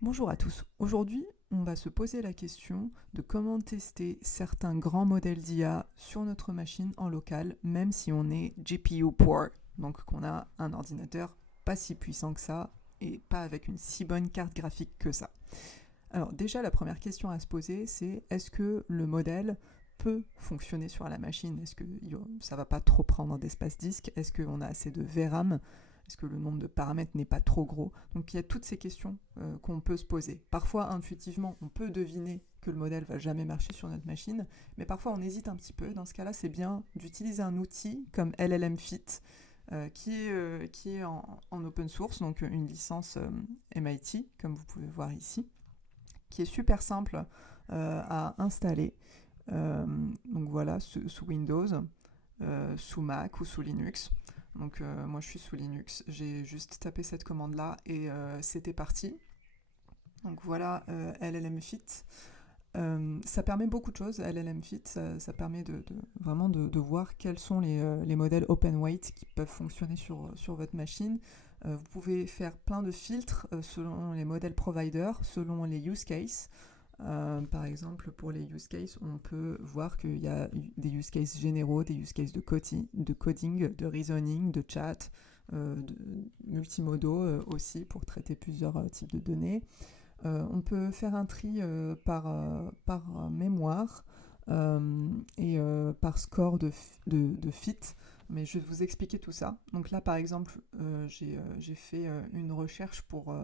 Bonjour à tous. Aujourd'hui, on va se poser la question de comment tester certains grands modèles d'IA sur notre machine en local, même si on est GPU poor, donc qu'on a un ordinateur pas si puissant que ça et pas avec une si bonne carte graphique que ça. Alors déjà, la première question à se poser, c'est est-ce que le modèle peut fonctionner sur la machine? Est-ce que ça va pas trop prendre d'espace disque? Est-ce qu'on a assez de VRAM? Est-ce que le nombre de paramètres n'est pas trop gros? Donc il y a toutes ces questions qu'on peut se poser. Parfois, intuitivement, on peut deviner que le modèle va jamais marcher sur notre machine, mais parfois on hésite un petit peu. Dans ce cas-là, c'est bien d'utiliser un outil comme LLM Fit, qui est en open source, donc une licence MIT, comme vous pouvez voir ici, qui est super simple à installer. Donc voilà, sous Windows, sous Mac ou sous Linux. Donc moi je suis sous Linux, j'ai juste tapé cette commande là et c'était parti. Donc voilà, LLM Fit. Ça permet beaucoup de choses, LLM Fit, ça permet vraiment de voir quels sont les modèles open weight qui peuvent fonctionner sur votre machine. Vous pouvez faire plein de filtres selon les modèles providers, selon les use cases. Par exemple, pour les use cases, on peut voir qu'il y a des use cases généraux, des use cases de coding, de reasoning, de chat, de multimodaux aussi pour traiter plusieurs types de données. On peut faire un tri par mémoire et par score de fit, mais je vais vous expliquer tout ça. Donc là, par exemple, j'ai fait une recherche pour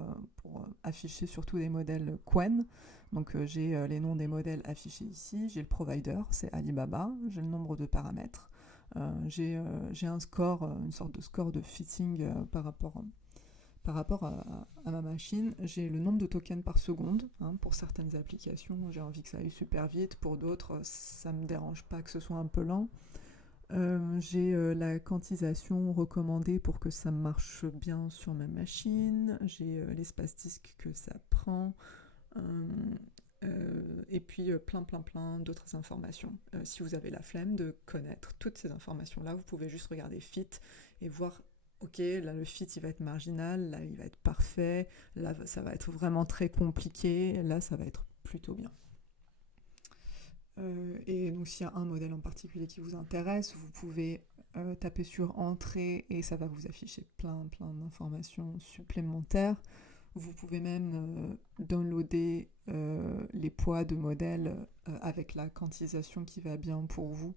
afficher surtout des modèles Qwen. Donc j'ai les noms des modèles affichés ici, j'ai le provider, c'est Alibaba, j'ai le nombre de paramètres, j'ai un score, une sorte de score de fitting par rapport à ma machine. J'ai le nombre de tokens par seconde. Pour certaines applications, j'ai envie que ça aille super vite. Pour d'autres, ça ne me dérange pas que ce soit un peu lent. J'ai la quantisation recommandée pour que ça marche bien sur ma machine. J'ai l'espace disque que ça prend. Euh, et puis plein d'autres informations. Si vous avez la flemme de connaître toutes ces informations-là, vous pouvez juste regarder Fit et voir, ok, là le fit il va être marginal, là il va être parfait, là ça va être vraiment très compliqué, là ça va être plutôt bien. Et donc s'il y a un modèle en particulier qui vous intéresse, vous pouvez taper sur Entrée et ça va vous afficher plein d'informations supplémentaires. Vous pouvez même downloader les poids de modèles avec la quantisation qui va bien pour vous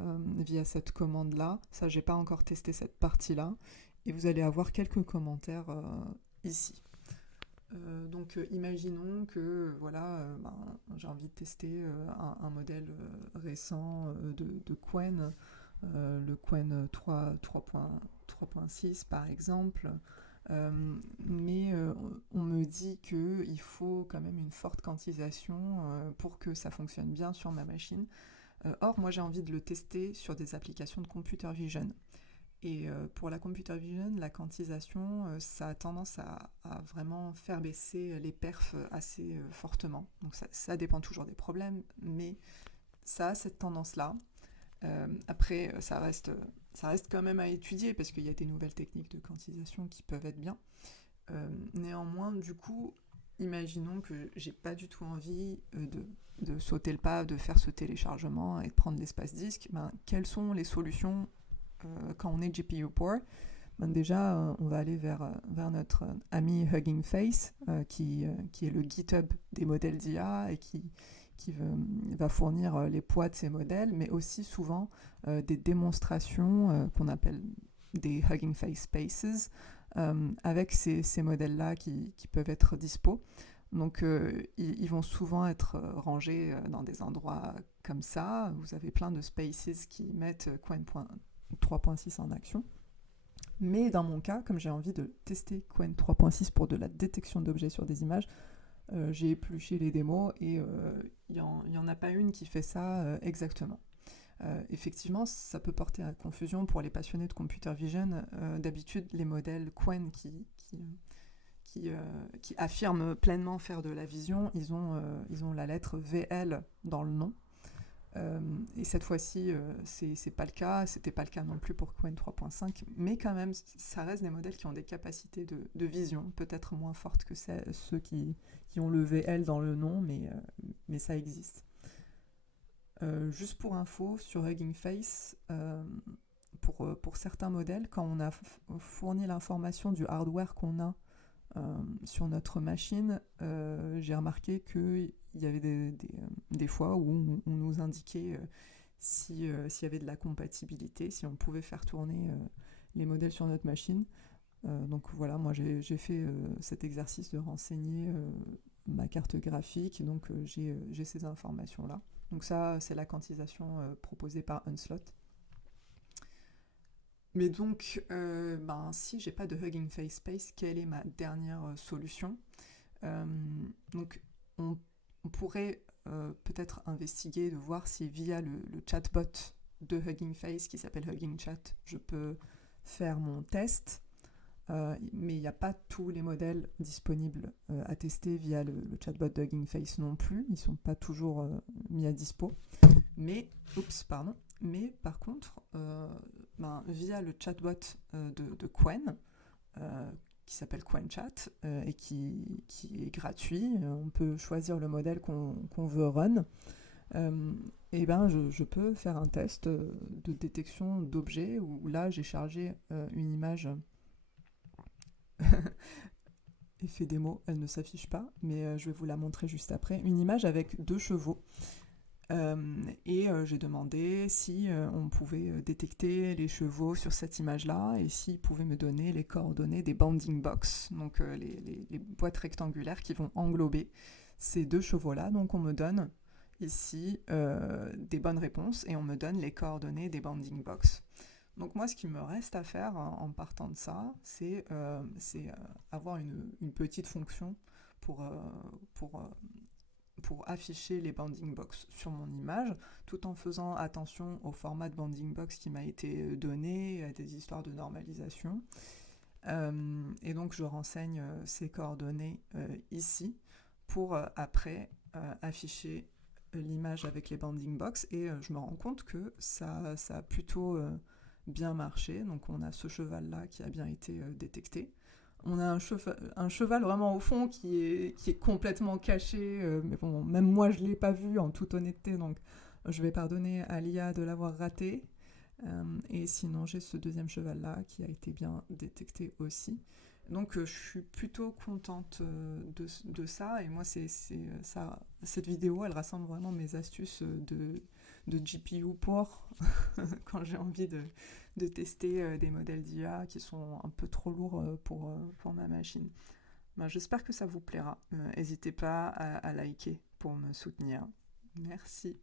via cette commande-là. Ça, j'ai pas encore testé cette partie-là. Et vous allez avoir quelques commentaires ici. Imaginons que voilà, j'ai envie de tester un modèle récent de Qwen, le Qwen 3.6 par exemple. Mais on me dit qu'il faut quand même une forte quantisation pour que ça fonctionne bien sur ma machine. Or, moi j'ai envie de le tester sur des applications de computer vision. Et pour la computer vision, la quantisation, ça a tendance à vraiment faire baisser les perfs assez fortement. Donc ça dépend toujours des problèmes, mais ça a cette tendance-là. Après, ça reste quand même à étudier parce qu'il y a des nouvelles techniques de quantisation qui peuvent être bien. Néanmoins, du coup, imaginons que j'ai pas du tout envie de sauter le pas, de faire ce téléchargement et de prendre l'espace disque. Quelles sont les solutions quand on est GPU poor? Déjà, on va aller vers notre ami Hugging Face, qui est le GitHub des modèles d'IA et qui va fournir les poids de ces modèles, mais aussi souvent des démonstrations qu'on appelle des Hugging Face Spaces, avec ces modèles-là qui peuvent être dispo. Donc ils vont souvent être rangés dans des endroits comme ça. Vous avez plein de spaces qui mettent Qwen 3.6 en action. Mais dans mon cas, comme j'ai envie de tester Qwen 3.6 pour de la détection d'objets sur des images, j'ai épluché les démos et il n'y en a pas une qui fait ça exactement. Effectivement, ça peut porter à confusion pour les passionnés de computer vision. D'habitude, les modèles Qwen qui affirment pleinement faire de la vision, ils ont la lettre VL dans le nom. Et cette fois-ci, c'est pas le cas. C'était pas le cas non plus pour Qwen 3.5, mais quand même, ça reste des modèles qui ont des capacités de vision, peut-être moins fortes que ceux qui ont le VL dans le nom, mais ça existe. Juste pour info, sur Hugging Face, pour certains modèles, quand on a fourni l'information du hardware qu'on a sur notre machine, j'ai remarqué qu'il y avait des fois où on nous indiquait s'il y avait de la compatibilité, si on pouvait faire tourner les modèles sur notre machine. Donc voilà, moi j'ai fait cet exercice de renseigner ma carte graphique, donc j'ai ces informations-là. Donc ça, c'est la quantisation proposée par Unslot. Mais donc, si j'ai pas de Hugging Face Space, quelle est ma dernière solution? Donc, on pourrait peut-être investiguer, de voir si via le chatbot de Hugging Face, qui s'appelle Hugging Chat, je peux faire mon test. Mais il n'y a pas tous les modèles disponibles à tester via le chatbot de Hugging Face non plus. Ils ne sont pas toujours mis à dispo. Mais par contre, via le chatbot de Qwen, qui s'appelle Qwen Chat, et qui est gratuit, on peut choisir le modèle qu'on veut run. Je peux faire un test de détection d'objets où là j'ai chargé une image. Effet démo, elle ne s'affiche pas, mais je vais vous la montrer juste après. Une image avec 2 chevaux. J'ai demandé si on pouvait détecter les chevaux sur cette image-là et s'ils pouvaient me donner les coordonnées des bounding box, donc les boîtes rectangulaires qui vont englober ces 2 chevaux-là. Donc on me donne ici des bonnes réponses et on me donne les coordonnées des bounding box. Donc moi, ce qu'il me reste à faire en partant de ça, c'est avoir une petite fonction pour afficher les bounding box sur mon image, tout en faisant attention au format de bounding box qui m'a été donné, à des histoires de normalisation. Et donc je renseigne ces coordonnées ici pour après afficher l'image avec les bounding box, et je me rends compte que ça a plutôt bien marché. Donc on a ce cheval-là qui a bien été détecté. On a un cheval vraiment au fond qui est complètement caché, mais bon, même moi je ne l'ai pas vu en toute honnêteté, donc je vais pardonner à l'IA de l'avoir raté. Et sinon j'ai ce deuxième cheval-là qui a été bien détecté aussi. Donc je suis plutôt contente de ça, et moi ça, cette vidéo elle rassemble vraiment mes astuces de GPU pour quand j'ai envie de tester des modèles d'IA qui sont un peu trop lourds pour ma machine. J'espère que ça vous plaira. N'hésitez pas à liker pour me soutenir. Merci.